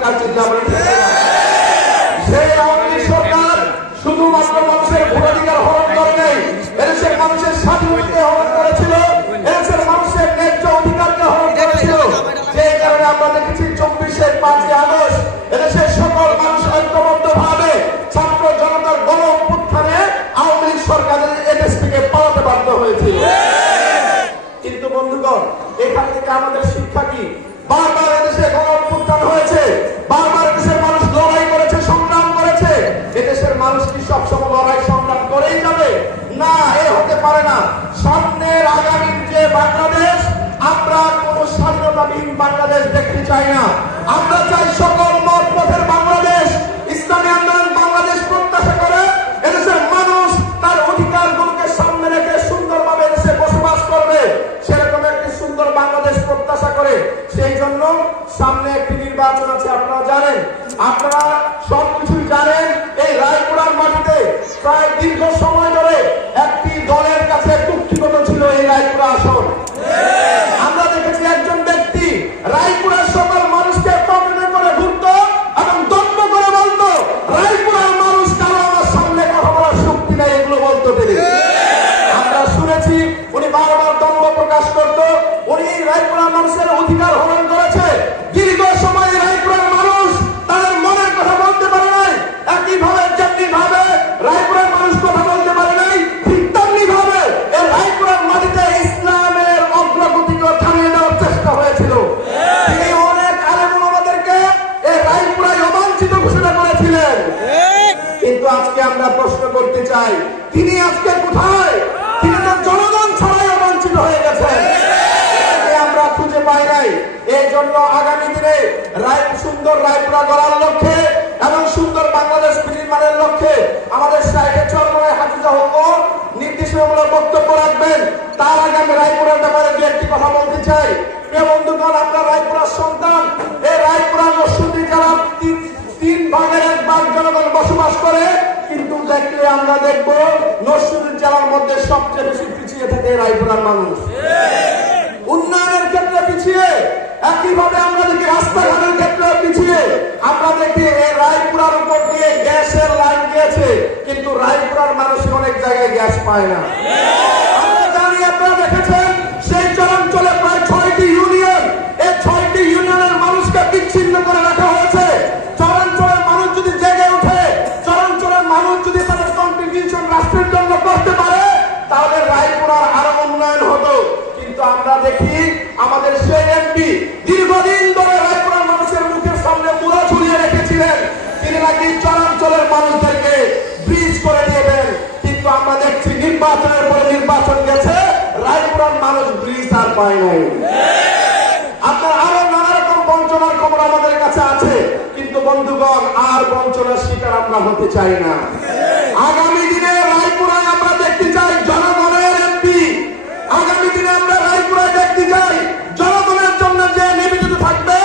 সরকার চিন্তা করে সেই আওয়ামী সরকার শুধুমাত্র মানুষের ভোটাধিকার হরণ করে নেই, এদেশের মানুষের স্বাধীনতাকে হরণ করেছিল, এদেশের মানুষের ন্যায্য অধিকারকে হরণ করেছিল। যে কারণে আমরা দেখেছি 24-এর 5ই আগস্ট এদেশের সকল মানুষ ঐক্যবদ্ধভাবে ছাত্র জনতার গণ অভ্যুত্থানে আওয়ামী লীগ সরকারের এদেশ থেকে পালাতে বাধ্য হয়েছিল। কিন্তু বন্ধুগণ, এখান থেকে আমাদের শিক্ষা কি? বারবার এদেশে গণ অভ্যুত্থান হয়েছে, বারবার এদেশের মানুষ লড়াই করেছে, সংগ্রাম করেছে। এদেশের মানুষ কি সবসময় লড়াই সংগ্রাম করেই যাবে? না, এ হতে পারে না। সামনের আগামী যে বাংলাদেশ, আমরা কোন স্বাধীনতাবিহীন বাংলাদেশ দেখতে চাই না। আমরা চাই সকল মত পথের বাংলাদেশ, ইসলামী আন্দোলন বাংলাদেশ প্রত্যাশা করে এদেশের মানুষ তার অধিকারগুলোকে সামনে রেখে সুন্দরভাবে এদেশে বসবাস করবে, সেরকম একটি সুন্দর বাংলাদেশ প্রত্যাশা করে। সেই জন্য সামনে একটি নির্বাচন আছে, আপনারা জানেন, আপনারা সবকিছু জানেন। এই রায়পুরার মাটিতে প্রায় দীর্ঘ সময় ধরে একটি দলের কাছে কুক্ষিগত ছিল এই রায়পুরা আসন। আমরা দেখেছি একজন ব্যক্তি রায়পুরার সকল মানুষকে পকেটে করে ঘুরত এবং দম্ভ করে বলতো, রায়পুরার মানুষ কারো আমার সামনে কথা বলার শক্তি নেই, এগুলো বলতো তিনি। আমরা শুনেছি উনি বারবার দম্ভ প্রকাশ করত। উনি রায়পুরার মানুষের অধিকার হরণ করেছে। দীর্ঘ সময় রায়পুরার মানুষ তাদের মনের কথা বলতে পারে নাই। একইভাবে যেমনি ভাবে রায়পুরার মানুষ কথা বলতে পারে নাই, ঠিক তেমনি ভাবে এই রায়পুরার মাটিতে ইসলামের অগ্রগতিকে থামিয়ে দেওয়ার চেষ্টা হয়েছিল। তিনি অনেক আলেম ওলামাদেরকে এই রায়পুরায় অবাঞ্ছিত ঘোষণা করেছিলেন। কিন্তু আজকে আমরা প্রশ্ন করতে চাই, তিনি আজকে কোথায়? তিনি তো জনগণ ছাড়াই অবাঞ্ছিত হয়ে গেছেন, আমরা খুঁজে পাই নাই। এই জন্য আগামী দিনে সুন্দর রায়পুরা গড়ার লক্ষ্যে এবং সুন্দর বাংলাদেশ নির্মাণের লক্ষ্যে আমাদের শাইখে চরমনায় হাফিজাহুল্লাহ নির্দেশনামূলক বক্তব্য রাখবেন। তার আগে আমি রায়পুরার ব্যাপারে দু একটি কথা বলতে চাই। প্রিয় বন্ধুগণ, আমরা রায়পুরার সন্তান। এই রায়পুরা নরসিংদী জেলার 3 ভাগের 1 ভাগ জনগণ বসবাস করে, কিন্তু দেখলে আমরা দেখবো নরসিংদী জেলার মধ্যে সবচেয়ে বেশি পিছিয়ে থাকে রায়পুরার মানুষ। উন্নয়নের ক্ষেত্রে পিছিয়ে, একইভাবে আমরা দেখি রাস্তাঘাটের ক্ষেত্রে পিছিয়ে। আমরা দেখি এই রায়পুরার উপর দিয়ে গ্যাসের লাইন গিয়েছে, কিন্তু রায়পুরার মানুষ অনেক জায়গায় গ্যাস পায় না। আমরা জানি, আপনারা দেখেছেন সেই চরাঞ্চলে প্রায় 6টি ইউনিয়ন, এই 6টি ইউনিয়নের মানুষকে বিচ্ছিন্ন করে রাখা হয়েছে। চরাঞ্চলের মানুষ যদি জেগে ওঠে, চরাঞ্চলের মানুষ যদি তাদের কন্ট্রিবিউশন রাষ্ট্রের জন্য করতে পারে, তাহলে রায়পুরার আরো উন্নয়ন হতো। কিন্তু আমরা দেখি আমাদের সেই এমপি দীর্ঘদিন ধরে রায়পুরার মানুষের মুখের সামনে মুড়া ঝুলিয়ে রেখেছিলেন, তিনি নাকি চরাঞ্চলের মানুষদেরকে ব্রিজ করে দিয়েছেন। কিন্তু আমরা দেখছি নির্বাচনের পরে নির্বাচন গেছে, রায়পুরার মানুষ ব্রিজ আর পায় নাই। আপনার আরো নানা রকম বঞ্চনার খবর আমাদের কাছে আছে, কিন্তু বন্ধুগণ, আর বঞ্চনার শিকার আমরা হতে চাই না। আগামী দিনে রায়পুরায় আমরা দেখতে চাই জনগণের এমপি। আগামী দিনে আমরা রায়পুরায় দেখতে চাই জনগণের জন্য যে নিবেদিত থাকবে,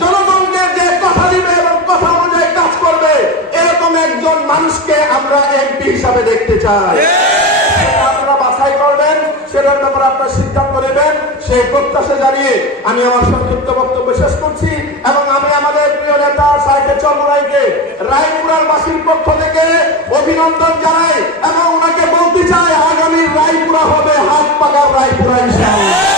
জনগণকে যে কথা দিবে এবং কথা অনুযায়ী কাজ করবে, এরকম একজন মানুষকে আমরা এমপি হিসাবে দেখতে চাই। আপনারা বাছাই করবেন, সেটার ব্যাপারে আপনারা সিদ্ধান্ত নেবেন, সেই প্রত্যাশা জানিয়ে আমি আমার সংক্ষিপ্ত বক্তব্য শেষ করছি। এবং আমি আমাদের প্রিয় নেতা শাইখে চরমনাইকে রায়পুরার বাসীর পক্ষ থেকে অভিনন্দন জানাই এবং ওনাকে বলতে চাই, আগামী রায়পুরা হবে হাত পাকার রায়পুরা ইনশাআল্লাহ।